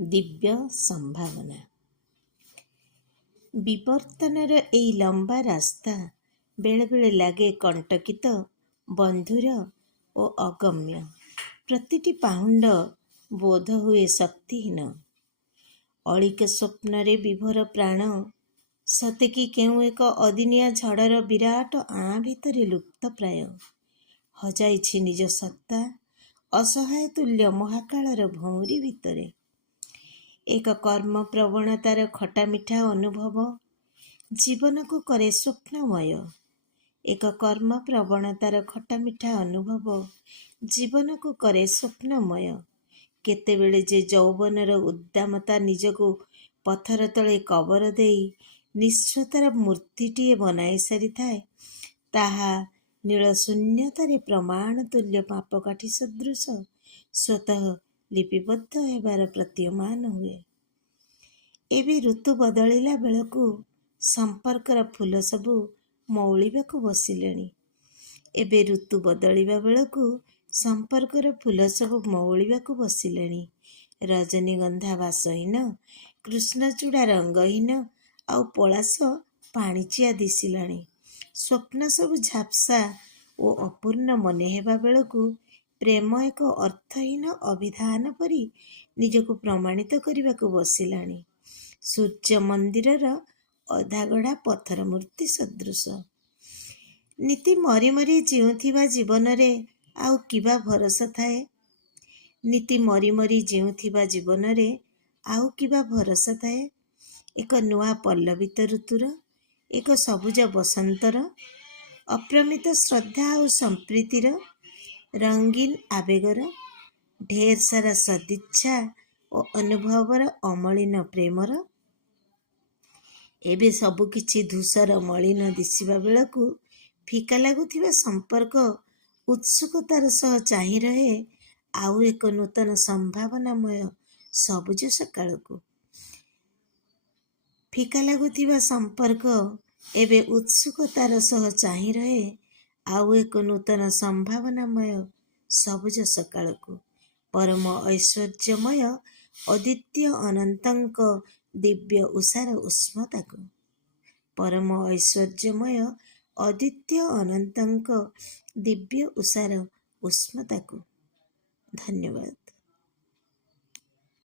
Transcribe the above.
ଦିବ୍ୟ ସମ୍ଭାବନା। ବିବର୍ତ୍ତନର ଏଇ ଲମ୍ବା ରାସ୍ତା ବେଳେବେଳେ ଲାଗେ କଣ୍ଟକିତ, ବନ୍ଧୁର ଓ ଅଗମ୍ୟ। ପ୍ରତିଟି ପାହୁଣ୍ଡ ବୋଧ ହୁଏ ଶକ୍ତିହୀନ। ଅଳିକ ସ୍ୱପ୍ନରେ ବିଭୋର ପ୍ରାଣ ସତେକି କେଉଁ ଏକ ଅଦିନିଆ ଝଡ଼ର ବିରାଟ ଆଁ ଭିତରେ ଲୁପ୍ତପ୍ରାୟ। ହଜାଇଛି ନିଜ ସତ୍ତା ଅସହାୟ ତୁଲ୍ୟ ମହାକାଳର ଭଉଁରୀ ଭିତରେ। ଏକ କର୍ମ ପ୍ରବଣତାର ଖଟା ମିଠା ଅନୁଭବ ଜୀବନକୁ କରେ ସ୍ୱପ୍ନମୟ। ଏକ କର୍ମ ପ୍ରବଣତାର ଖଟା ମିଠା ଅନୁଭବ ଜୀବନକୁ କରେ ସ୍ୱପ୍ନମୟ। କେତେବେଳେ ଯେ ଯୌବନର ଉଦ୍ଦାମତା ନିଜକୁ ପଥର ତଳେ କବର ଦେଇ ନିଃସ୍ୱତାର ମୂର୍ତ୍ତିଟିଏ ବନାଇ ସାରିଥାଏ, ତାହା ନୀଳ ଶୂନ୍ୟତାରେ ପ୍ରମାଣ ତୁଲ୍ୟ ମାପକାଠି ସଦୃଶ ସ୍ୱତଃ ଲିପିବଦ୍ଧ ହେବାର ପ୍ରତୀୟମାନ ହୁଏ। ଏବେ ଋତୁ ବଦଳିଲା ବେଳକୁ ସମ୍ପର୍କର ଫୁଲ ସବୁ ମଉଳିବାକୁ ବସିଲେଣି। ଏବେ ଋତୁ ବଦଳିବା ବେଳକୁ ସମ୍ପର୍କର ଫୁଲ ସବୁ ମଉଳିବାକୁ ବସିଲେଣି। ରଜନୀଗନ୍ଧା ବାସହୀନ, କୃଷ୍ଣଚୂଡ଼ା ରଙ୍ଗହୀନ, ଆଉ ପଳାଶ ପାଣିଚିଆ ଦିଶିଲାଣି। ସ୍ୱପ୍ନ ସବୁ ଝାପ୍ସା ଓ ଅପୂର୍ଣ୍ଣ ମନେ ହେବା ବେଳକୁ ପ୍ରେମ ଏକ ଅର୍ଥହୀନ ଅଭିଧାନ ପରି ନିଜକୁ ପ୍ରମାଣିତ କରିବାକୁ ବସିଲାଣି। ସୂର୍ଯ୍ୟ ମନ୍ଦିରର ଅଧାଗଢ଼ା ପଥର ମୂର୍ତ୍ତି ସଦୃଶ। ନୀତି ମରି ମରି ଜିଉଥିବା ଜୀବନରେ ଆଉ କିବା ଭରସା ଥାଏ? ନୀତି ମରି ମରି ଜିଉଥିବା ଜୀବନରେ ଆଉ କିବା ଭରସା ଥାଏ? ଏକ ନୂଆ ପଲ୍ଲବିତ ଋତୁର, ଏକ ସବୁଜ ବସନ୍ତର, ଅପ୍ରମିତ ଶ୍ରଦ୍ଧା ଆଉ ସମ୍ପ୍ରୀତିର, ରଙ୍ଗୀନ ଆବେଗର, ଢେର ସାରା ସଦିଚ୍ଛା ଓ ଅନୁଭବର ଅମଳିନ ପ୍ରେମର। ଏବେ ସବୁକିଛି ଧୂସର ମଳିନ ଦିଶିବା ବେଳକୁ ଫିକା ଲାଗୁଥିବା ସମ୍ପର୍କ ଉତ୍ସୁକତାର ସହ ଚାହିଁ ରହେ ଆଉ ଏକ ନୂତନ ସମ୍ଭାବନାମୟ ସବୁଜ ସକାଳକୁ। ଫିକା ଲାଗୁଥିବା ସମ୍ପର୍କ ଏବେ ଉତ୍ସୁକତାର ସହ ଚାହିଁ ରହେ ଆଉ ଏକ ନୂତନ ସମ୍ଭାବନାମୟ ସବୁଜ ସକାଳକୁ। ପରମ ଐଶ୍ୱର୍ଯ୍ୟମୟ ଅଦ୍ୱିତୀୟ ଅନନ୍ତଙ୍କ ଦିବ୍ୟ ଉଷାର ଉଷ୍ମତାକୁ। ପରମ ଐଶ୍ୱର୍ଯ୍ୟମୟ ଅଦ୍ୱିତୀୟ ଅନନ୍ତଙ୍କ ଦିବ୍ୟ ଉଷାର ଉଷ୍ମତାକୁ। ଧନ୍ୟବାଦ।